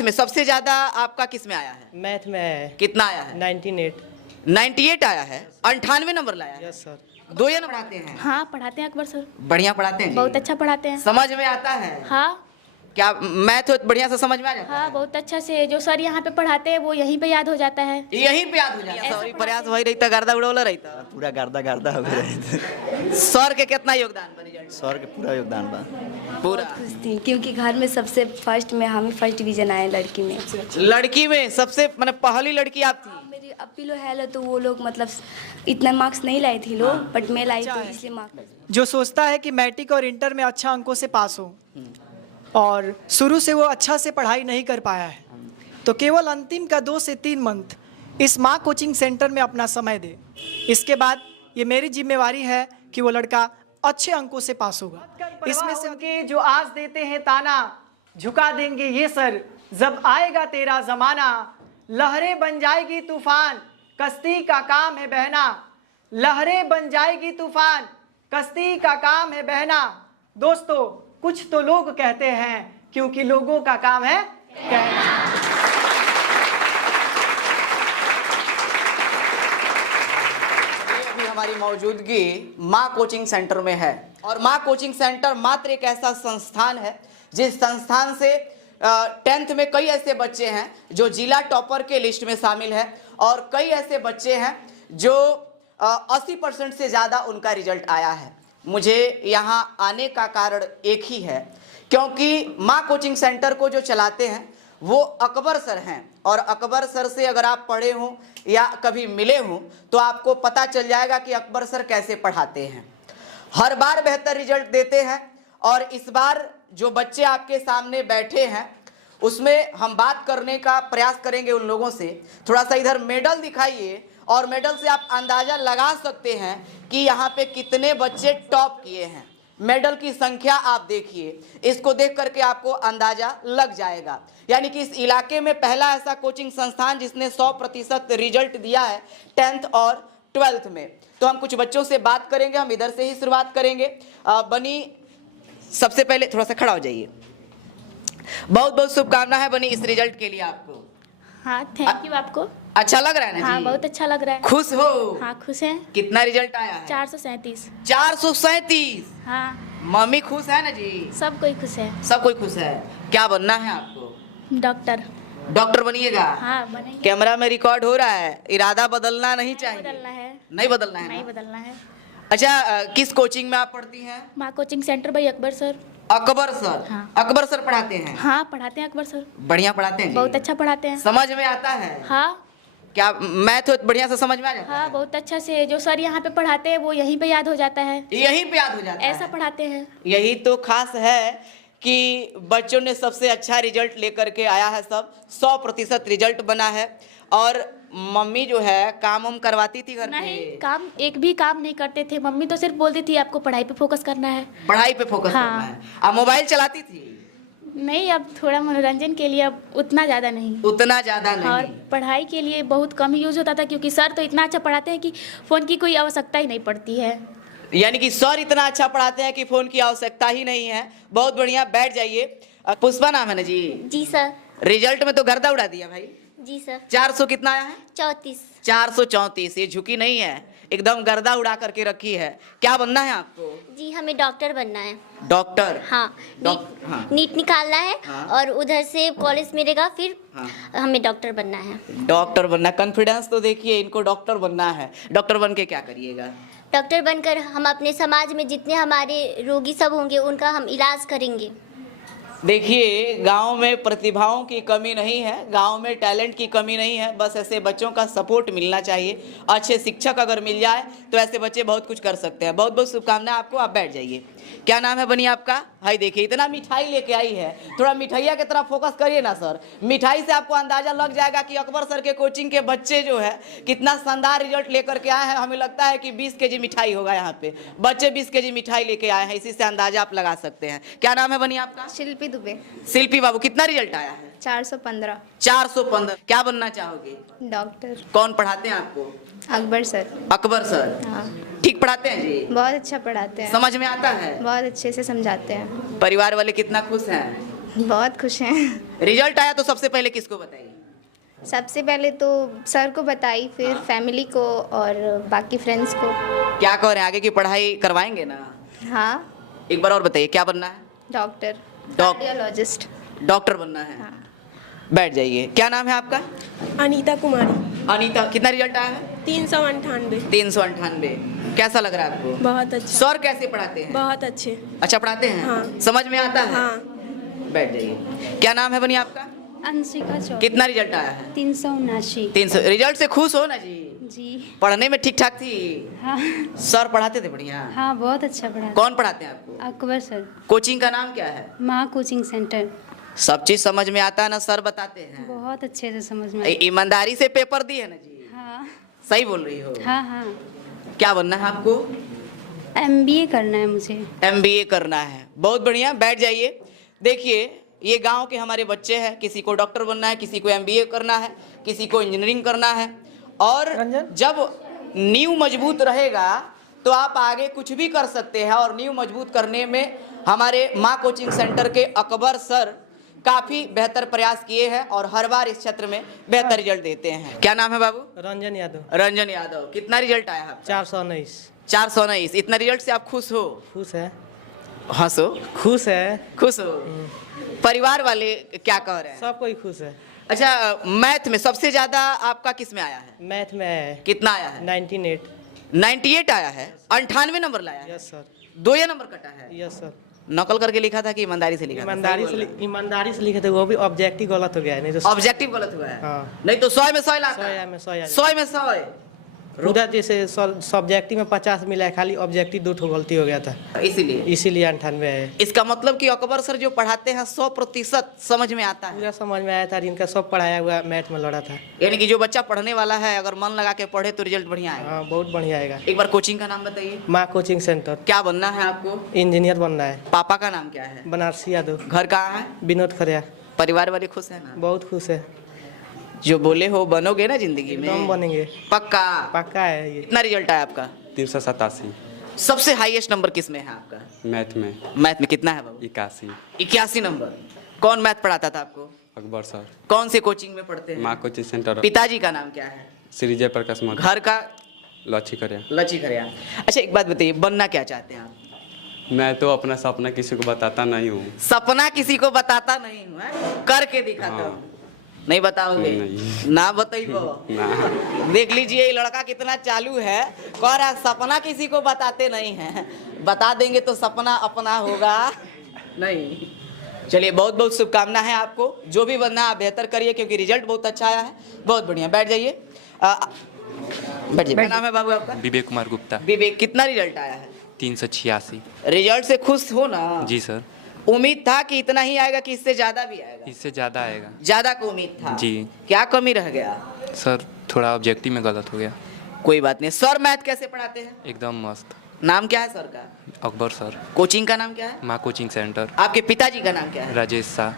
में सबसे ज्यादा आपका किस में आया है? मैथ में है कितना आया है? 98। 98 आया है, 98 नंबर लाया है। Yes sir. 2 या पढ़ाते हैं? हाँ पढ़ाते हैं अकबर सर, बढ़िया पढ़ाते हैं जी? बहुत अच्छा पढ़ाते हैं। समझ में आता है? हाँ क्या मैथ बढ़िया से समझ में आ जाता हाँ है? बहुत अच्छा से जो सर यहाँ पे पढ़ाते हैं वो यहीं पे याद हो जाता है। यहीं पे याद हो जाता है। सॉरी प्रयास वही रहता, गर्दा उड़ोला रहता। पूरा गर्दा गर्दा हो गया। सर के कितना योगदान बा रिजल्ट? सर के पूरा योगदान बा। पूरा खुश थी क्योंकि घर में सबसे फर्स्ट में हमें फर्स्ट डिवीजन आए लड़की में। लड़की में सबसे मतलब पहली लड़की आप थी? मेरी अपी लोग है तो वो लोग मतलब इतना मार्क्स नहीं लाए थे लोग, बट मैं लाई तो इसलिए मार्क्स। जो सोचता है कि मैट्रिक और इंटर में अच्छा अंकों से पास हो और शुरू से वो अच्छा से पढ़ाई नहीं कर पाया है, तो केवल अंतिम का 2 से 3 मंथ इस माँ कोचिंग सेंटर में अपना समय दे। इसके बाद ये मेरी जिम्मेवारी है कि वो लड़का अच्छे अंकों से पास होगा। इसमें से उनके जो आज देते हैं ताना, झुका देंगे ये सर जब आएगा तेरा जमाना। लहरें बन जाएगी तूफान, कश्ती का काम है बहना। लहरें बन जाएगी तूफान, कश्ती का काम है बहना। दोस्तों कुछ तो लोग कहते हैं क्योंकि लोगों का काम है कहना। अभी हमारी मौजूदगी माँ कोचिंग सेंटर में है और माँ कोचिंग सेंटर मात्र एक ऐसा संस्थान है जिस संस्थान से 10th में कई ऐसे बच्चे हैं जो जिला टॉपर के लिस्ट में शामिल है और कई ऐसे बच्चे हैं जो 80% से ज़्यादा उनका रिजल्ट आया है। मुझे यहाँ आने का कारण एक ही है क्योंकि माँ कोचिंग सेंटर को जो चलाते हैं वो अकबर सर हैं और अकबर सर से अगर आप पढ़े हों या कभी मिले हों तो आपको पता चल जाएगा कि अकबर सर कैसे पढ़ाते हैं। हर बार बेहतर रिजल्ट देते हैं और इस बार जो बच्चे आपके सामने बैठे हैं उसमें हम बात करने का प्रयास करेंगे उन लोगों से। थोड़ा सा इधर मेडल दिखाइए और मेडल से आप अंदाज़ा लगा सकते हैं कि यहाँ पे कितने बच्चे टॉप किए हैं। मेडल की संख्या आप देखिए, इसको देख करके आपको अंदाज़ा लग जाएगा। यानी कि इस इलाके में पहला ऐसा कोचिंग संस्थान जिसने 100% रिजल्ट दिया है 10th और 12th में। तो हम कुछ बच्चों से बात करेंगे, हम इधर से ही शुरुआत करेंगे। बनी सबसे पहले थोड़ा सा खड़ा हो जाइए। बहुत बहुत शुभकामनाएं बनी इस रिजल्ट के लिए आपको। हाँ थैंक यू आपको। अच्छा लग रहा है ना हाँ जी? बहुत अच्छा लग रहा है। खुश हो? हाँ खुश हैं। कितना रिजल्ट आया है? 437। 437। हाँ मम्मी खुश है ना जी? सब कोई खुश है। सब कोई खुश है। क्या बनना है आपको? डॉक्टर। डॉक्टर बनिएगा? हाँ बनेंगे। कैमरा में रिकॉर्ड हो रहा है, इरादा बदलना नहीं चाहिए। बदलना है। नहीं बदलना है नहीं ना? बदलना है। अच्छा किस कोचिंग में आप पढ़ती हैं? माँ कोचिंग सेंटर भाई अकबर सर। अकबर सर? हाँ। अकबर सर पढ़ाते हैं? हाँ पढ़ाते हैं अकबर सर, बढ़िया पढ़ाते हैं जी? बहुत अच्छा पढ़ाते हैं। समझ में आता है? हाँ क्या मैथ बढ़िया से समझ में आ जाता हाँ है? बहुत अच्छा से जो सर यहाँ पे पढ़ाते हैं वो यहीं पे याद हो जाता है। यहीं पे याद हो जाता है? ऐसा पढ़ाते हैं। यही तो खास है कि बच्चों ने सबसे अच्छा रिजल्ट लेकर के आया है, सब 100% रिजल्ट बना है। और मम्मी जो है काम हम करवाती थी घर नहीं पे? काम एक भी काम नहीं करते थे, मम्मी तो सिर्फ बोलती थी आपको पढ़ाई पे फोकस करना है। पढ़ाई पे फोकस हाँ। करना है। अब मोबाइल चलाती थी? नहीं अब थोड़ा मनोरंजन के लिए, अब उतना ज़्यादा नहीं। उतना ज्यादा और नहीं। पढ़ाई के लिए बहुत कम यूज होता था क्योंकि सर तो इतना अच्छा पढ़ाते हैं कि फ़ोन की कोई आवश्यकता ही नहीं पड़ती है। यानी कि सर इतना अच्छा पढ़ाते हैं कि फोन की आवश्यकता ही नहीं है। बहुत बढ़िया, बैठ जाइए। पुष्पा नाम है ना जी? जी सर। रिजल्ट में तो गर्दा उड़ा दिया भाई। जी सर। 400 कितना आया है? 34। 434। ये झुकी नहीं है, एकदम गर्दा उड़ा करके रखी है। क्या बनना है आपको? जी हमें डॉक्टर बनना है। डॉक्टर? हाँ हाँ। नीट निकालना है। हाँ। और उधर से कॉलेज मिलेगा, फिर हाँ। हमें डॉक्टर बनना है। डॉक्टर बनना, कॉन्फिडेंस तो देखिए, इनको डॉक्टर बनना है। डॉक्टर बन के क्या करिएगा? डॉक्टर बनकर हम अपने समाज में जितने हमारे रोगी सब होंगे उनका हम इलाज करेंगे। देखिए गांव में प्रतिभाओं की कमी नहीं है, गांव में टैलेंट की कमी नहीं है, बस ऐसे बच्चों का सपोर्ट मिलना चाहिए। अच्छे शिक्षक अगर मिल जाए तो ऐसे बच्चे बहुत कुछ कर सकते हैं। बहुत बहुत शुभकामनाएं आपको। आप बैठ जाइए। क्या नाम है बनी आपका? हाय देखिए इतना मिठाई लेके आई है, थोड़ा मिठाइया की तरफ फोकस करिए ना सर। मिठाई से आपको अंदाजा लग जाएगा कि अकबर सर के कोचिंग के बच्चे जो है कितना शानदार रिजल्ट लेकर के आए हैं। हमें लगता है कि 20 kg मिठाई होगा यहाँ पे, बच्चे 20 kg मिठाई लेके आए हैं, इसी से अंदाजा आप लगा सकते हैं। क्या नाम है बनी आपका? शिल्पी दुबे। शिल्पी बाबू, कितना रिजल्ट आया है? 415। 415। क्या बनना चाहोगे? डॉक्टर। कौन पढ़ाते हैं आपको? अकबर सर। अकबर सर? हाँ ठीक पढ़ाते हैं जी? बहुत अच्छा पढ़ाते हैं, समझ में आता है? बहुत अच्छे से समझाते हैं। परिवार वाले कितना खुश हैं? बहुत खुश हैं। रिजल्ट आया तो सबसे पहले किसको बताइए? सबसे पहले तो सर को बताई, फिर फैमिली को और बाकी फ्रेंड्स को। क्या कह रहे हैं, आगे की पढ़ाई करवाएंगे ना? हाँ, एक बार और बताइए, क्या बनना है? Doctor, dock- cardiologist. डॉक्टर बनना है। बैठ जाइए। क्या नाम है आपका? अनीता कुमारी। अनीता, कितना रिजल्ट आया है? 398। 398। कैसा लग रहा है आपको? बहुत अच्छा। सर कैसे पढ़ाते हैं? बहुत अच्छे। अच्छा पढ़ाते हैं? हाँ। समझ में आता है? हाँ। बैठ जाइए। क्या नाम है बनी आपका? अंशिका चौधरी। कितना रिजल्ट आया है? 379। 300। रिजल्ट से खुश हो ना जी? जी पढ़ने में ठीक ठाक थी? हाँ। सर पढ़ाते थे बढ़िया? हाँ, बहुत अच्छा पढ़ा। कौन पढ़ाते हैं आपको? अकबर सर। कोचिंग का नाम क्या है? माँ कोचिंग सेंटर। सब चीज समझ में आता है ना? सर बताते हैं? बहुत अच्छे से समझ में ईमानदारी से पेपर दिए है ना जी? हाँ सही बोल रही हो? हाँ हाँ। क्या बनना है आपको? MBA करना है मुझे। MBA करना है। बहुत बढ़िया, बैठ जाइए। देखिए, ये गांव के हमारे बच्चे हैं, किसी को डॉक्टर बनना है, किसी को MBA करना है, किसी को इंजीनियरिंग करना है। और जब नींव मजबूत रहेगा तो आप आगे कुछ भी कर सकते हैं। और नींव मजबूत करने में हमारे माँ कोचिंग सेंटर के अकबर सर काफ़ी बेहतर प्रयास किए हैं और हर बार इस क्षेत्र में बेहतर रिजल्ट देते हैं। क्या नाम है बाबू? रंजन यादव। रंजन यादव। कितना रिजल्ट आया है? 419। 419। इतना रिजल्ट से आप खुश हो? खुश है। हंसो। खुश है। खुश हो? परिवार वाले क्या कह रहे हैं? सब कोई खुश है। अच्छा, मैथ में सबसे ज्यादा आपका किस में आया है? मैथ में है कितना आया है? 98। 98 आया है। 98 नंबर लाया है? Yes sir. 2 नंबर कटा है? Yes sir. नकल करके लिखा था कि ईमानदारी से लिखा था? ईमानदारी से लिखे थे, वो भी ऑब्जेक्टिव गलत हो गया है। नहीं तो ऑब्जेक्टिव गलत हुआ है? हाँ। नहीं तो 100 में 100 लाता 100 में 100 100 में 100। उधर जैसे सब्जेक्टिव में 50 मिला है, खाली ऑब्जेक्टिव 2 गलती हो गया था, इसीलिए 98 है। इसका मतलब कि अकबर सर जो पढ़ाते हैं 100% समझ में आता है? पूरा समझ में आया था। इनका सब पढ़ाया हुआ मैथ में लड़ा था। यानी कि जो बच्चा पढ़ने वाला है अगर मन लगा के पढ़े तो रिजल्ट बढ़िया आएगा। हाँ, बहुत बढ़िया आएगा। एक बार कोचिंग का नाम बताइए। माँ कोचिंग सेंटर। क्या बनना है आपको? इंजीनियर बनना है। पापा का नाम क्या है? बनारसी यादव। घर कहाँ है? विनोद खरिया। परिवार वाले खुश है ना? बहुत खुश है। जो बोले हो बनोगे ना जिंदगी में? एकदम बनेंगे। पक्का? पक्का है ये। कितना रिजल्ट आया आपका? 387। सबसे हाईएस्ट नंबर किस में है आपका? मैथ में। मैथ में कितना है बाबू? 81। 81 नंबर। कौन मैथ पढ़ाता था आपको? अकबर सर। कौन से कोचिंग में पढ़ते हैं? माँ कोचिंग सेंटर। पिताजी का नाम क्या है? श्री जयप्रकाश मौर्य। घर का? लच्छी करिया। लची खरिया। अच्छा, एक बात बताइए, बनना क्या चाहते हैं आप? मैं तो अपना सपना किसी को बताता नहीं हूँ। सपना किसी को बताता नहीं हूँ, हैं? करके दिखाता हूँ। नहीं बताओगे? नहीं। ना बताइए। ना। देख लीजिए ये लड़का कितना चालू है, कह रहा है सपना किसी को बताते नहीं हैं। बता देंगे तो सपना अपना होगा नहीं। चलिए, बहुत बहुत शुभकामना है आपको। जो भी बनना आप बेहतर करिए, क्योंकि रिजल्ट बहुत अच्छा आया है। बहुत बढ़िया, बैठ जाइए। बैठ जाइए। क्या नाम है बाबू आपका? विवेक कुमार गुप्ता। विवेक, कितना रिजल्ट आया है? 386। रिजल्ट से खुश हो ना? जी सर। उम्मीद था कि इतना ही आएगा कि इससे ज्यादा भी आएगा? इससे ज़्यादा आएगा। ज्यादा को उम्मीद था जी। क्या कमी रह गया? सर थोड़ा ऑब्जेक्टिव में गलत हो गया। कोई बात नहीं। सर मैथ कैसे पढ़ाते हैं? एकदम मस्त। नाम क्या है सर का? अकबर सर। कोचिंग का नाम क्या है? माँ कोचिंग सेंटर। आपके पिताजी का नाम क्या है? राजेश शाह।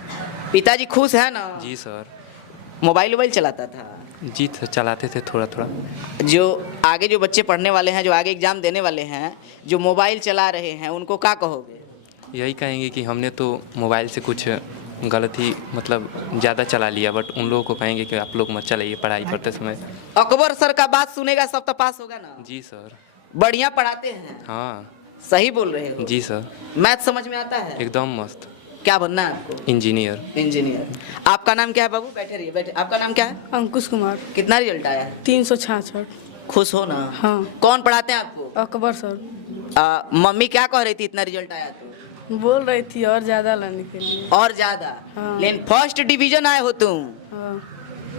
पिताजी खुश है ना? जी सर। मोबाइल चलाता था? जी चलाते थे थोड़ा थोड़ा। जो आगे जो बच्चे पढ़ने वाले हैं, जो आगे एग्जाम देने वाले हैं, जो मोबाइल चला रहे हैं, उनको क्या कहोगे? यही कहेंगे कि हमने तो मोबाइल से कुछ गलत ही मतलब ज़्यादा चला लिया, बट उन लोगों को कहेंगे कि आप लोग मत चलाइए पढ़ाई करते समय। अकबर सर का बात सुनेगा सब तो पास होगा ना? जी सर। बढ़िया पढ़ाते हैं? हाँ। सही बोल रहे हो? जी सर। मैथ समझ में आता है? एकदम मस्त। क्या बनना है आपको? इंजीनियर। इंजीनियर। आपका नाम क्या है बाबू? बैठे रहिए, बैठे। आपका नाम क्या है? अंकुश कुमार। कितना रिजल्ट आया है? 366। खुश हो ना? हाँ। कौन पढ़ाते हैं आपको? अकबर सर। मम्मी क्या कह रही थी इतना रिजल्ट आया तो? बोल रही थी और ज्यादा लाने के लिए। और ज्यादा? हाँ। लेकिन फर्स्ट डिवीजन आए हो तुम। हाँ।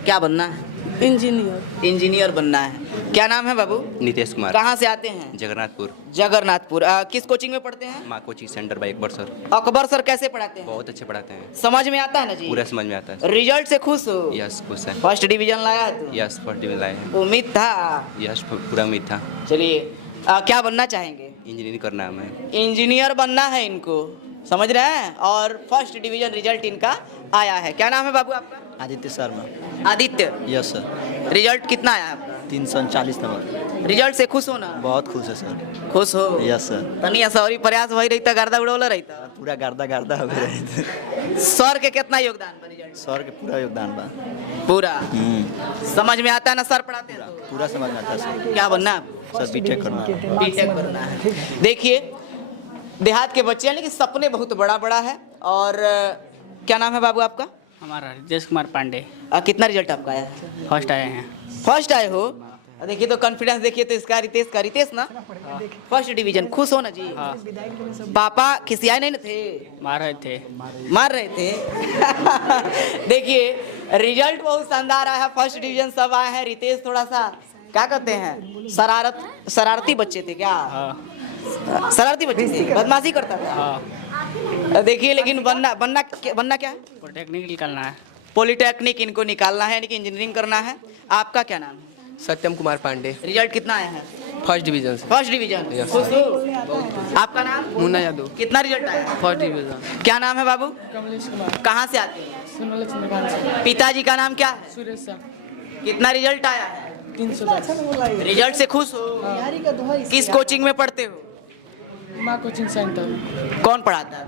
क्या बनना है? इंजीनियर। इंजीनियर बनना है। क्या नाम है बाबू? नितेश कुमार। कहाँ से आते हैं? जगन्नाथपुर। जगन्नाथपुर। किस कोचिंग में पढ़ते हैं? माँ coaching centre by Akbar sir. Akbar sir कैसे पढ़ाते हैं? बहुत अच्छे पढ़ाते हैं। समझ में आता है ना जी? पूरा समझ में आता है। रिजल्ट से खुश हो? यस खुश है। फर्स्ट डिवीजन लाया है तू? यस फर्स्ट डिवीजन लाए हैं। उम्मीद था? यस पूरा उम्मीद था। चलिए, क्या बनना चाहेंगे? इंजीनियरिंग करना है हमें। इंजीनियर बनना है इनको, समझ रहे हैं? और फर्स्ट डिवीजन रिजल्ट इनका आया है। क्या नाम है बाबू आपका? Aditya Sharma. Aditya. Yes sir. Result कितना आया आपका? 339 नंबर। रिजल्ट से खुश हो ना? बहुत खुश है सर। खुश हो? Yes sir. तनी असौरी प्रयास वही रहता, गर्दा उड़ौला रहता? पूरा गर्दा हो गया रहता। सर के कितना योगदान बा रिजल्ट? सर के पूरा योगदान बा। पूरा समझ में आता है ना सर पढ़ाते हैं तो? पूरा समझ में आता है सर। क्या बनना है आपको? सर बीटेक करना है। बीटेक करना है। देखिए देहात के बच्चे हैं लेकिन सपने बहुत बड़ा बड़ा है। और क्या नाम है बाबू आपका? हमारा रितेश कुमार पांडे। कितना रिजल्ट आपका आया है? फर्स्ट आए हैं। फर्स्ट आए हो? देखिए तो कॉन्फिडेंस देखिए तो इसका रितेश ना फर्स्ट डिवीजन। खुश हो ना जी? पापा खिसियाए नहीं ना थे? मार रहे थे। मार रहे थे। देखिए रिजल्ट बहुत शानदार आया है, फर्स्ट डिवीजन सब आए हैं। रितेश थोड़ा सा क्या कहते हैं शरारती बच्चे थे क्या? शरारती बच्चे थे, बदमाशी करता था। देखिए लेकिन बनना क्या है? पॉलिटेक्निक निकालना है। पॉलिटेक्निक इनको निकालना है यानी कि इंजीनियरिंग करना है। आपका क्या नाम है? सत्यम कुमार पांडे। रिजल्ट कितना आया है? फर्स्ट डिवीजन से। First division. खुश हो? आपका नाम? मुन्ना यादव। कितना रिजल्ट आया है? First division. क्या नाम है बाबू? कमलेश कुमार। कहाँ से आते हैं? सुनवल। पिताजी का नाम क्या है? सुरेश सर। कितना रिजल्ट आया है? 310। रिजल्ट से खुश हो? किस कोचिंग में पढ़ते हो? माँ कोचिंग सेंटर। कौन पढ़ाता है?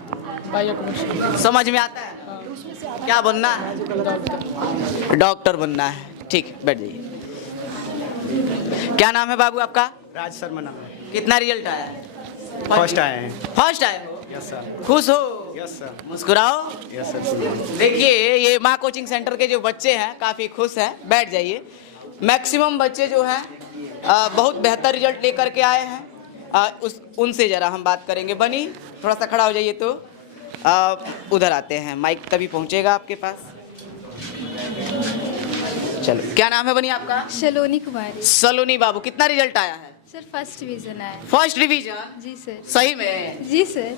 बायो। समझ में आता है? क्या बनना है? डॉक्टर बनना है। ठीक बैठ जाइए। क्या नाम है बाबू आपका? राज शर्मा नाम है। कितना रिजल्ट आया है? फर्स्ट आए हैं। फर्स्ट आए हो? Yes sir. खुश हो? Yes sir. मुस्कुराओ। Yes sir. देखिए ये माँ कोचिंग सेंटर के जो बच्चे हैं काफ़ी खुश हैं। बैठ जाइए। मैक्सिमम बच्चे जो हैं बहुत बेहतर रिजल्ट लेकर के आए हैं। उनसे ज़रा हम बात करेंगे। बनी थोड़ा सा खड़ा हो जाइए तो उधर आते हैं, माइक तभी पहुँचेगा आपके पास। चलो क्या नाम है बनी आपका? सलोनी कुमारी। सलोनी बाबू कितना रिजल्ट आया है? सर फर्स्ट डिवीजन आया। First division? जी सर। सही में? जी सर।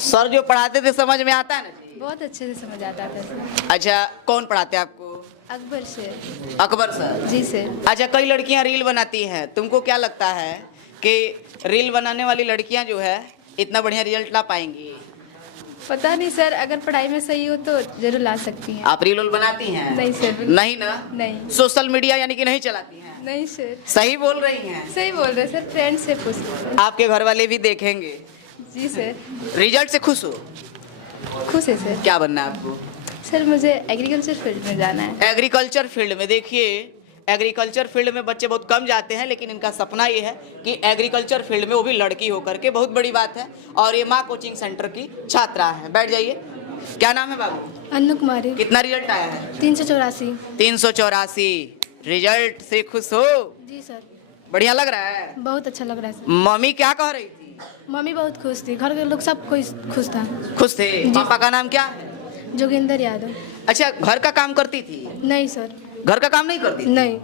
सर जो पढ़ाते थे समझ में आता है ना जी? बहुत अच्छे से समझ आता था सर। अच्छा कौन पढ़ाते हैं आपको? अकबर सर। अकबर सर। जी सर। अच्छा कई लड़कियां रील बनाती हैं, तुमको क्या लगता है कि रील बनाने वाली लड़कियां जो है इतना बढ़िया रिजल्ट ला पाएंगी? पता नहीं सर, अगर पढ़ाई में सही हो तो जरूर ला सकती हैं। आप रील बनाती हैं? नहीं सर। नहीं ना? नहीं। सोशल मीडिया यानी कि नहीं चलाती हैं? नहीं सर। सही बोल रही हैं? सही बोल रहे सर, फ्रेंड से पूछ। आपके घर वाले भी देखेंगे? जी सर। रिजल्ट से खुश हो? खुश है सर। क्या बनना है आपको? सर मुझे एग्रीकल्चर फील्ड में जाना है। एग्रीकल्चर फील्ड में? देखिए एग्रीकल्चर फील्ड में बच्चे बहुत कम जाते हैं लेकिन इनका सपना ये है कि एग्रीकल्चर फील्ड में वो भी लड़की होकर के, बहुत बड़ी बात है। और ये माँ कोचिंग सेंटर की छात्रा है। बैठ जाइए। क्या नाम है बाबू? अन्नू कुमारी। कितना रिजल्ट आया है? 384। 384 रिजल्ट से खुश हो? जी सर। बढ़िया लग रहा है? बहुत अच्छा लग रहा है सर। मम्मी क्या कह रही थी? मम्मी बहुत खुश थी, घर के लोग सब कोई खुश था। खुश थे? पापा का नाम क्या है? जोगिंदर यादव। अच्छा घर का काम करती थी? नहीं सर। घर का काम नहीं करती थी? नहीं।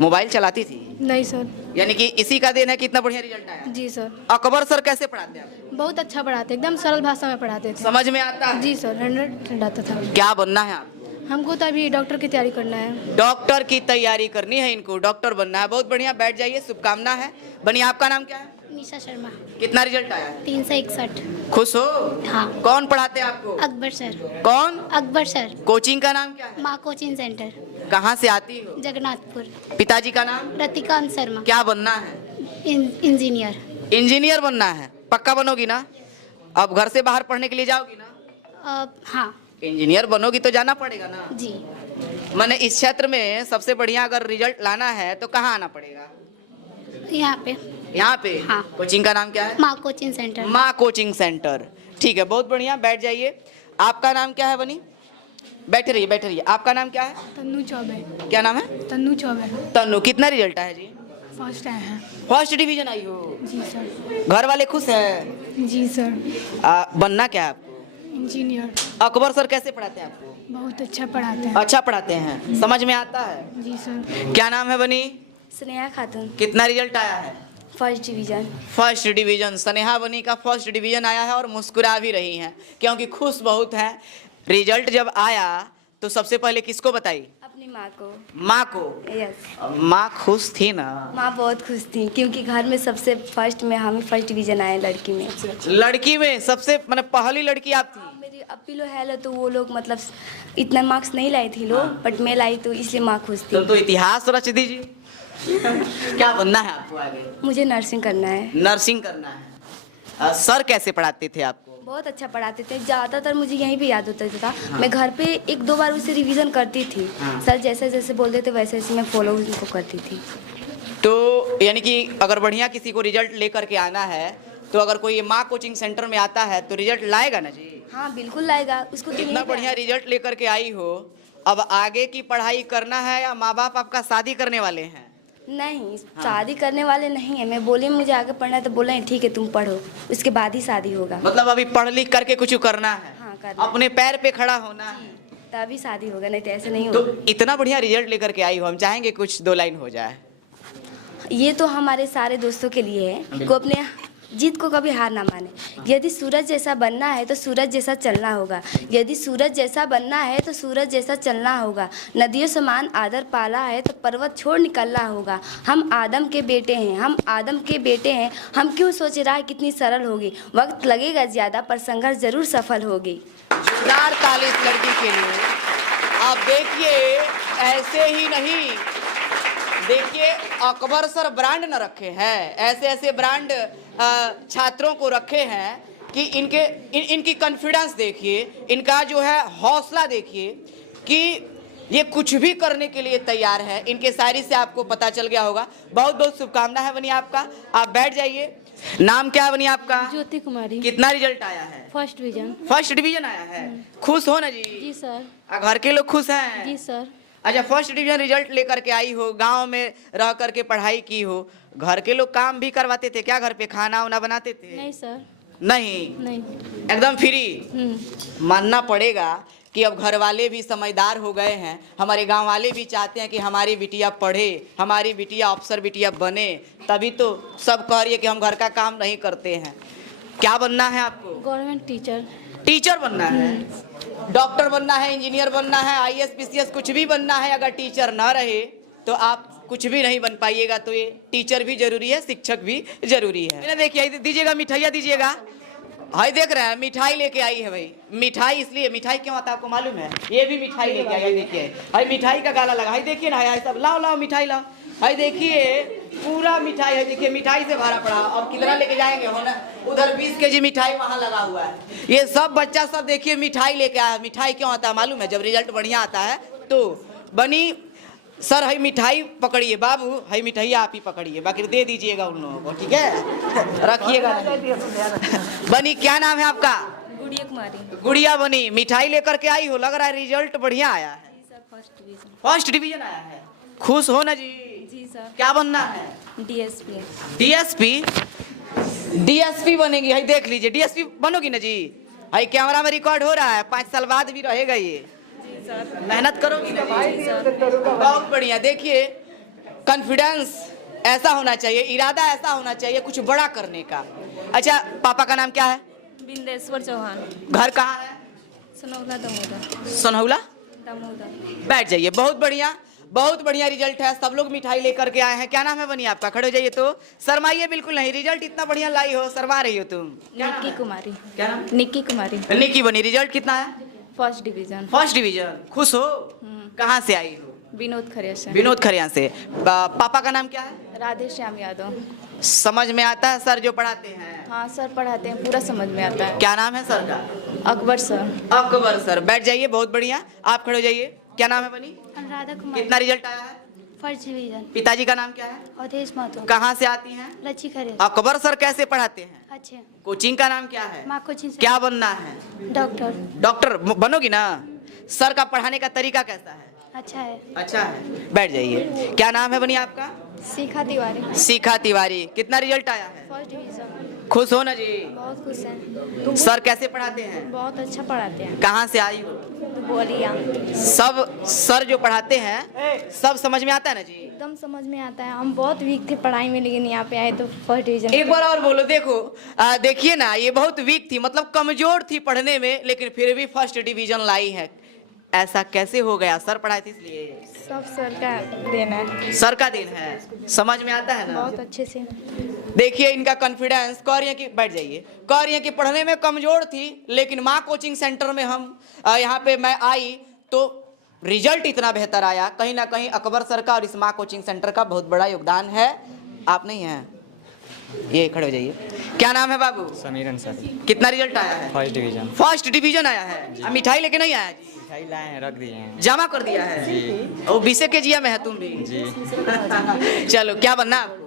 मोबाइल चलाती थी? नहीं सर। यानी कि इसी का देन है कि इतना बढ़िया रिजल्ट आया? जी सर। अकबर सर कैसे पढ़ाते हैं? बहुत अच्छा पढ़ाते, एकदम सरल भाषा में पढ़ाते थे। समझ में आता है? जी सर, 100% आता था। क्या बनना है आप? हमको तो अभी डॉक्टर की तैयारी करना है। डॉक्टर की तैयारी करनी है इनको, डॉक्टर बनना है। बहुत बढ़िया, बैठ जाइए, शुभकामना है। बनी आपका नाम क्या है? निशा शर्मा। कितना रिजल्ट आया है? 361। खुश हो? हाँ। कौन पढ़ाते हैं आपको? अकबर सर। कौन? अकबर सर। कोचिंग का नाम क्या है? माँ कोचिंग सेंटर। कहाँ से आती हो? जगन्नाथपुर। पिताजी का नाम? रतिकांत शर्मा। क्या बनना है? इंजीनियर। इंजीनियर बनना है? पक्का बनोगी ना? अब घर से बाहर पढ़ने के लिए जाओगी ना? हाँ। इंजीनियर बनोगी तो जाना पड़ेगा ना? जी। मैंने इस क्षेत्र में सबसे बढ़िया अगर रिजल्ट लाना है तो कहाँ आना पड़ेगा? यहाँ पे। यहाँ पे? हाँ। कोचिंग का नाम क्या है? माँ कोचिंग सेंटर। माँ कोचिंग सेंटर। ठीक है, बहुत बढ़िया, बैठ जाइए। आपका नाम क्या है बनी? बैठे रहिए बैठे रहिए। आपका नाम क्या है? तन्नू चौबे। क्या नाम है? तन्नू चौबे। तन्नू। कितना रिजल्ट आया जी? फर्स्ट आए हैं। फर्स्ट डिवीजन आई हो? जी सर। घर वाले खुश हैं? जी सर। बनना क्या है आपको? इंजीनियर। अकबर सर कैसे पढ़ाते हैं आपको? बहुत अच्छा पढ़ाते हैं। अच्छा पढ़ाते हैं, समझ में आता है? जी सर। क्या नाम है बनी? स्नेहा खातून। कितना रिजल्ट आया है? First division. First division. Sneha बनी का फर्स्ट डिवीजन आया है और मुस्कुरा भी रही हैं क्योंकि खुश बहुत हैं। रिजल्ट जब आया तो सबसे पहले किसको बताई? अपनी माँ को। माँ को? यस। माँ खुश थी ना? माँ बहुत खुश थी क्योंकि घर में सबसे फर्स्ट में हम फर्स्ट डिवीजन आए लड़की में। लड़की में सबसे मतलब पहली लड़की आप थी? मेरी अपी लोग है तो वो लोग मतलब इतना मार्क्स नहीं लाई थी लोग, बट मैं लाई तो इसलिए माँ खुश थी। तो इतिहास रच दीजिए। क्या बनना है आपको आगे? मुझे नर्सिंग करना है। नर्सिंग करना है। सर कैसे पढ़ाते थे आपको? बहुत अच्छा पढ़ाते थे, ज़्यादातर मुझे यहीं पे याद होता था। मैं घर पे 1-2 बार उसे रिवीजन करती थी। सर जैसे जैसे बोलते थे वैसे वैसे मैं फॉलो उनको करती थी। तो यानी कि अगर बढ़िया किसी को रिजल्ट लेकर के आना है तो अगर कोई माँ कोचिंग सेंटर में आता है तो रिजल्ट लाएगा ना जी? हाँ बिल्कुल लाएगा। उसको तो इतना बढ़िया रिजल्ट लेकर के आई हो, अब आगे की पढ़ाई करना है या माँ बाप आपका शादी करने वाले हैं? नहीं, शादी करने वाले नहीं है। मैं बोली मुझे आगे पढ़ना है तो बोले ठीक है तुम पढ़ो, उसके बाद ही शादी होगा। मतलब अभी पढ़ लिख करके कुछ करना है? हाँ करना है। अपने पैर पे खड़ा होना है तभी शादी होगा, नहीं तो ऐसे नहीं तो होगा। इतना बढ़िया रिजल्ट लेकर के आई हो, हम चाहेंगे कुछ 2 लाइन हो जाए। ये तो हमारे सारे दोस्तों के लिए है, को अपने जीत को कभी हार ना माने। यदि सूरज जैसा बनना है तो सूरज जैसा चलना होगा, यदि सूरज जैसा बनना है तो सूरज जैसा चलना होगा। नदियों समान आदर पाला है तो पर्वत छोड़ निकलना होगा। हम आदम के बेटे हैं, हम आदम के बेटे हैं, हम क्यों सोच रहा है कितनी सरल होगी। वक्त लगेगा ज़्यादा पर संघर्ष जरूर सफल होगी। जोरदार ताली इस लड़की के लिए। आप देखिए ऐसे ही नहीं, देखिए अकबर सर ब्रांड न रखे हैं, ऐसे ऐसे ब्रांड छात्रों को रखे हैं कि इनकी कॉन्फिडेंस देखिए, इनका जो है हौसला देखिए कि ये कुछ भी करने के लिए तैयार है। इनके शायरी से आपको पता चल गया होगा। बहुत बहुत शुभकामना है बनी आपका, आप बैठ जाइए। नाम क्या है बनी आपका? ज्योति कुमारी। कितना रिजल्ट आया है? First division. फर्स्ट डिवीजन आया है, खुश हो ना जी? जी सर। घर के लोग खुश हैं? जी सर। अच्छा, फर्स्ट डिवीजन रिजल्ट लेकर के आई हो, गांव में रह करके पढ़ाई की हो, घर के लोग काम भी करवाते थे क्या? घर पे खाना वाना बनाते थे? नहीं सर। नहीं, एकदम फ्री। मानना पड़ेगा कि अब घर वाले भी समझदार हो गए हैं, हमारे गांव वाले भी चाहते हैं कि हमारी बिटिया पढ़े, हमारी बिटिया अफसर बिटिया बने, तभी तो सब कह रही है कि हम घर का काम नहीं करते हैं। क्या बनना है आपको? Government teacher. टीचर बनना है, डॉक्टर बनना है, इंजीनियर बनना है, IAS PCS कुछ भी बनना है। अगर टीचर ना रहे तो आप कुछ भी नहीं बन पाइएगा। तो ये टीचर भी जरूरी है, शिक्षक भी जरूरी है। मैंने देखिए दीजिएगा, मिठाइयाँ दीजिएगा। हाय देख रहे हैं, मिठाई लेके आई है भाई। मिठाई इसलिए, मिठाई क्यों आता है आपको मालूम है? ये भी मिठाई लेके आई है, देखिए हाय मिठाई का गाला लगा। हाय देखिए ना, हाय सब लाओ लाओ मिठाई लाओ। हाय देखिए पूरा मिठाई है, देखिए मिठाई से भरा पड़ा। अब कितना लेके जाएंगे? हो ना, उधर 20 kg मिठाई वहाँ लगा हुआ है। ये सब बच्चा सब देखिए मिठाई लेके आया। मिठाई क्यों आता है मालूम है? जब रिजल्ट बढ़िया आता है तो बनी सर है मिठाई पकड़िए, बाबू है मिठाई आप ही पकड़िए, बाकी दे दीजिएगा उन लोगों को, ठीक है? रखिएगा। बनी क्या नाम है आपका? गुड़िया कुमारी। गुड़िया बनी मिठाई लेकर के आई हो, लग रहा है रिजल्ट बढ़िया आया है। फर्स्ट डिवीजन आया है, खुश हो ना जी? जी सर। क्या बनना है? DSP। DSP बनेगी? है देख लीजिए, DSP बनोगी ना जी? है कैमरा में रिकॉर्ड हो रहा है, 5 साल बाद भी रहेगा ये। मेहनत करोगी ना? बहुत बढ़िया। देखिए कॉन्फिडेंस ऐसा होना चाहिए, इरादा ऐसा होना चाहिए कुछ बड़ा करने का। अच्छा, पापा का नाम क्या है? बिंदेश्वर चौहान। घर कहाँ है? सनौला दमोदा। सनौला दमोदा। बैठ जाइए। बहुत बढ़िया, बहुत बढ़िया रिजल्ट है। सब लोग मिठाई लेकर के आए हैं। क्या नाम है बनी आपका? खड़े हो जाइए। तो शर्माइए बिल्कुल नहीं, रिजल्ट इतना बढ़िया लाई हो, शर्मा रही हो तुम। निक्की कुमारी। क्या नाम? निक्की कुमारी। निक्की बनी, रिजल्ट कितना है? First division. First division. खुश हो? कहाँ से आई हो? विनोद खरिया से। विनोद खरिया से। पापा का नाम क्या है? राधे श्याम यादव। समझ में आता है सर जो पढ़ाते हैं? हाँ सर पढ़ाते हैं, पूरा समझ में आता है। क्या नाम है सर का? अकबर सर। अकबर सर। बैठ जाइए। बहुत बढ़िया, आप खड़े हो जाइए। क्या नाम है बनी? अनुराधा कुमार। कितना रिजल्ट आया है? First division. पिताजी का नाम क्या है? अवधेश महतो। कहाँ से आती हैं? लच्छी खरे। अकबर सर कैसे पढ़ाते हैं? अच्छे। कोचिंग का नाम क्या है? माँ कोचिंग। क्या बनना है? डॉक्टर। डॉक्टर बनोगी ना? सर का पढ़ाने का तरीका कैसा है? अच्छा है। अच्छा है। बैठ जाइए। क्या नाम है बनी आपका? शिखा तिवारी। शिखा तिवारी। कितना रिजल्ट आया है? First division. खुश हो ना जी? बहुत खुश हैं। सर कैसे पढ़ाते हैं? बहुत अच्छा पढ़ाते हैं। कहाँ से आई हो? बोलिया। सब सर जो पढ़ाते हैं सब समझ में आता है ना जी? एकदम समझ में आता है। हम बहुत वीक थे पढ़ाई में, लेकिन यहाँ पे आए तो फर्स्ट डिवीजन। एक बार और बोलो। देखो देखिए ना, ये बहुत वीक थी, मतलब कमजोर थी पढ़ने में, लेकिन फिर भी फर्स्ट डिवीजन लाई है। ऐसा कैसे हो गया? सर पढ़ाए थे इसलिए? सब सर का देन है। सर का दिन है। समझ में आता है ना? बहुत अच्छे से। देखिए इनका कॉन्फिडेंस। कह रही है कि बैठ जाइए। कह रही है कि पढ़ने में कमजोर थी, लेकिन माँ कोचिंग सेंटर में हम यहाँ पे मैं आई तो रिजल्ट इतना बेहतर आया। कहीं ना कहीं अकबर सर का और इस माँ कोचिंग सेंटर का बहुत बड़ा योगदान है। आप नहीं हैं? ये खड़े हो जाइए। क्या नाम है बाबू? समीर अंसारी। कितना रिजल्ट आया है? First division. फर्स्ट डिवीजन आया है। अब मिठाई लेके नहीं आया जी? मिठाई लाए हैं, रख दिए हैं। जमा कर दिया है जी। और 20 के जिया में है तुम भी जी। चलो, क्या बनना है आपको?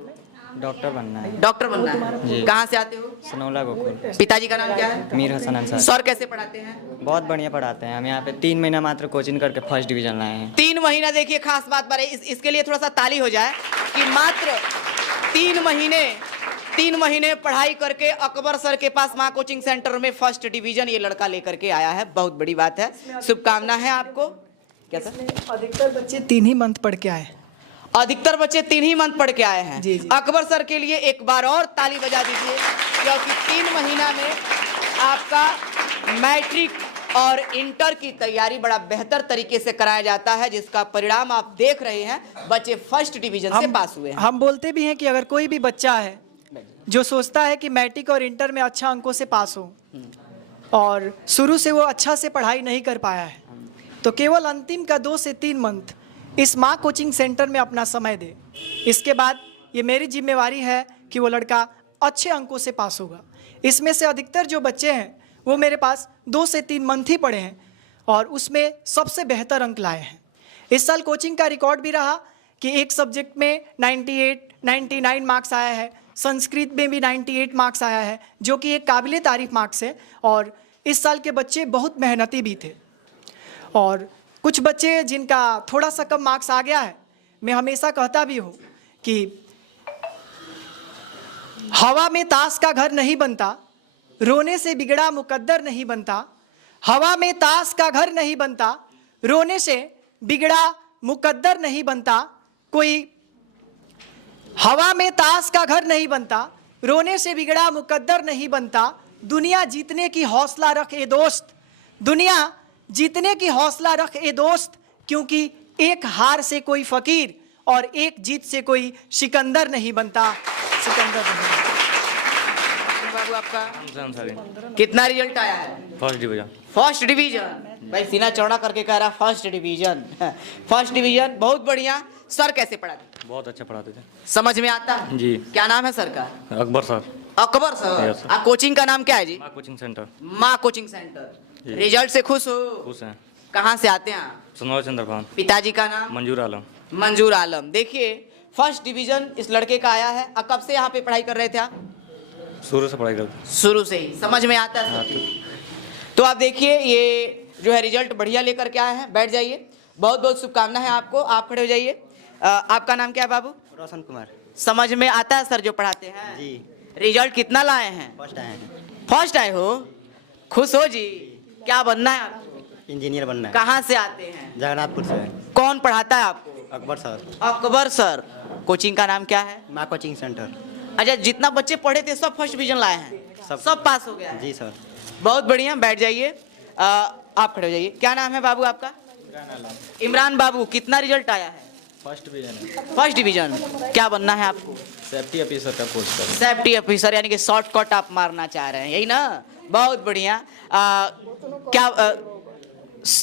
डॉक्टर बनना है। डॉक्टर बनना है। जी। कहाँ से आते हो? सनौला गोकुल। पिताजी का नाम क्या है? मीर हसन अंसारी। सर कैसे पढ़ाते हैं? बहुत बढ़िया पढ़ाते हैं। हम यहाँ पे 3 महीना मात्र कोचिंग करके फर्स्ट डिवीजन लाए हैं। 3 महीना, देखिए खास बात बारे इसके लिए थोड़ा सा ताली हो जाए कि मात्र 3 महीने पढ़ाई करके अकबर सर के पास माँ कोचिंग सेंटर में फर्स्ट डिवीजन ये लड़का लेकर के आया है। बहुत बड़ी बात है, शुभकामना है आपको। क्या सर? अधिकतर बच्चे 3 ही मंथ पढ़ के आए। अधिकतर बच्चे 3 ही मंथ पढ़ के आए हैं। जी, जी। अकबर सर के लिए एक बार और ताली बजा दीजिए, क्योंकि 3 महीना में आपका मैट्रिक और इंटर की तैयारी बड़ा बेहतर तरीके से कराया जाता है, जिसका परिणाम आप देख रहे हैं। बच्चे फर्स्ट डिवीजन से पास हुए हैं। हम बोलते भी हैं कि अगर कोई भी बच्चा है जो सोचता है कि मैट्रिक और इंटर में अच्छा अंकों से पास हो और शुरू से वो अच्छा से पढ़ाई नहीं कर पाया है, तो केवल अंतिम का 2 से 3 मंथ इस माँ कोचिंग सेंटर में अपना समय दे। इसके बाद ये मेरी जिम्मेवारी है कि वो लड़का अच्छे अंकों से पास होगा। इसमें से अधिकतर जो बच्चे हैं वो मेरे पास 2 से 3 मंथ ही पढ़े हैं और उसमें सबसे बेहतर अंक लाए हैं। इस साल कोचिंग का रिकॉर्ड भी रहा कि एक सब्जेक्ट में 98, 99 मार्क्स आया है, संस्कृत में भी 98 मार्क्स आया है, जो कि एक काबिले तारीफ मार्क्स है। और इस साल के बच्चे बहुत मेहनती भी थे। और कुछ बच्चे जिनका थोड़ा सा कम मार्क्स आ गया है, मैं हमेशा कहता भी हूँ कि हवा में ताश का घर नहीं बनता, रोने से बिगड़ा मुकद्दर नहीं बनता। हवा में ताश का घर नहीं बनता, रोने से बिगड़ा मुकद्दर नहीं बनता। कोई हवा में ताश का घर नहीं बनता, रोने से बिगड़ा मुकद्दर नहीं बनता। दुनिया जीतने की हौसला रख ए दोस्त, दुनिया जीतने की हौसला रख ए दोस्त, क्योंकि एक हार से कोई फकीर और एक जीत से कोई सिकंदर नहीं बनता। सिकंदर नहीं। बाबू आपका कितना रिजल्ट आया है? First division. First division. भाई सीना चौड़ा करके कह रहा फर्स्ट डिवीजन। फर्स्ट डिवीजन, बहुत बढ़िया। सर कैसे पढ़ाते? बहुत अच्छा पढ़ाते थे। समझ में आता है जी। क्या नाम है सर का? अकबर सर। अकबर सर। आप कोचिंग का नाम क्या है जी? माँ कोचिंग सेंटर। माँ कोचिंग सेंटर। रिजल्ट से खुश हो? खुश हैं। कहाँ से आते हैं? सनौला चंद्रभान। पिताजी का नाम? मंजूर आलम। मंजूर आलम। देखिए फर्स्ट डिवीजन इस लड़के का आया है। कब से यहाँ पे पढ़ाई कर रहे थे आप? शुरू से पढ़ाई करते। शुरू से ही समझ में आता है। तो आप देखिए ये जो है रिजल्ट बढ़िया लेकर के आए हैं। बैठ जाइए, बहुत बहुत शुभकामना है आपको। आप खड़े हो जाइए। आपका नाम क्या है बाबू? रोशन कुमार। समझ में आता है सर जो पढ़ाते हैं? जी। रिजल्ट कितना लाए हैं? फर्स्ट आए हैं। फर्स्ट आए हो? खुश हो जी? क्या बनना है आपको? इंजीनियर बनना है। कहाँ से आते हैं? जगन्नाथपुर से। कौन पढ़ाता है आपको? Akbar sir. Akbar sir. Coaching का नाम क्या है? माँ कोचिंग सेंटर। अच्छा, जितना बच्चे पढ़े थे सब फर्स्ट डिवीजन लाए हैं? सब पास हो गया है? जी सर। बहुत बढ़िया। बैठ जाइए। आप खड़े हो जाइए। क्या नाम है बाबू आपका? इमरान बाबू। कितना रिजल्ट आया है? First division. First division. क्या बनना है आपको? सेफ्टी ऑफिसर का पोस्ट पर। सेफ्टी ऑफिसर, यानी कि शॉर्टकट आप मारना चाह रहे हैं, यही ना? बहुत बढ़िया।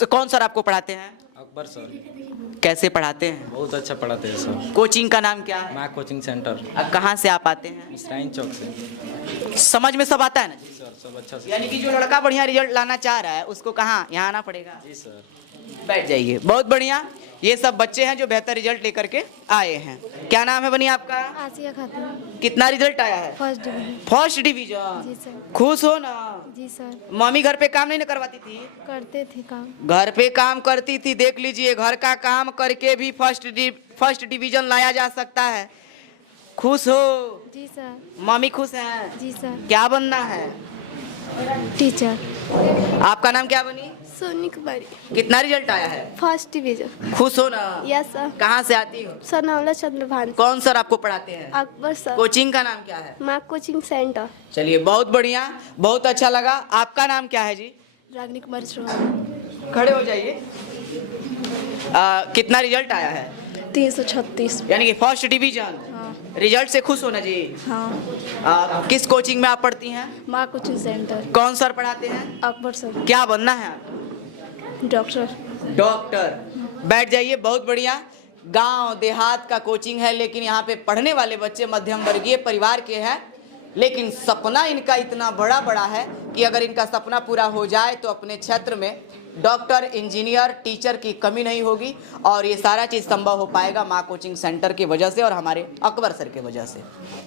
कौन सर आपको पढ़ाते हैं? अकबर सर। कैसे पढ़ाते हैं? बहुत अच्छा पढ़ाते हैं सर। कोचिंग का नाम क्या है? माँ कोचिंग सेंटर। कहाँ से आप आते हैं? इसराइन चौक से। समझ में सब आता है ना? जी सर, सब अच्छा से। यानी कि जो लड़का बढ़िया रिजल्ट लाना चाह रहा है उसको कहाँ यहाँ आना पड़ेगा? जी सर। बैठ जाइए। बहुत बढ़िया। ये सब बच्चे हैं जो बेहतर रिजल्ट लेकर के आए हैं। क्या नाम है बनी आपका? आसिया खातून। कितना रिजल्ट आया है? First division. First division. जी सर। खुश हो ना? जी सर। मम्मी घर पे काम नहीं ना करवाती थी? करते थे काम। घर पे काम करती थी। देख लीजिए, घर का काम करके भी फर्स्ट डिवीजन लाया जा सकता है। खुश हो? जी सर। मम्मी खुश हैं? जी सर। क्या बनना है? टीचर। आपका नाम क्या बनी? सोनी कुमारी। कितना रिजल्ट आया है? First division. खुश हो ना? Yes sir. कहाँ से आती हो? सनौला चंद्रभान। कौन सर आपको पढ़ाते हैं? अकबर सर। कोचिंग का नाम क्या है? माँ कोचिंग सेंटर। चलिए, बहुत बढ़िया, बहुत अच्छा लगा। आपका नाम क्या है जी? रागनी कुमारी चौहान। खड़े हो जाइए। कितना रिजल्ट आया है? 336। यानी कि फर्स्ट डिवीजन। रिजल्ट से खुश हो ना जी? हाँ। किस कोचिंग में आप पढ़ती हैं? माँ कोचिंग सेंटर। कौन सर पढ़ाते हैं? अकबर सर। क्या बनना है? डॉक्टर। डॉक्टर। बैठ जाइए। बहुत बढ़िया। गांव देहात का कोचिंग है, लेकिन यहाँ पे पढ़ने वाले बच्चे मध्यम वर्गीय परिवार के हैं। लेकिन सपना इनका इतना बड़ा बड़ा है कि अगर इनका सपना पूरा हो जाए तो अपने क्षेत्र में डॉक्टर, इंजीनियर, टीचर की कमी नहीं होगी और ये सारा चीज़ संभव हो पाएगा माँ कोचिंग सेंटर की वजह से और हमारे अकबर सर की वजह से।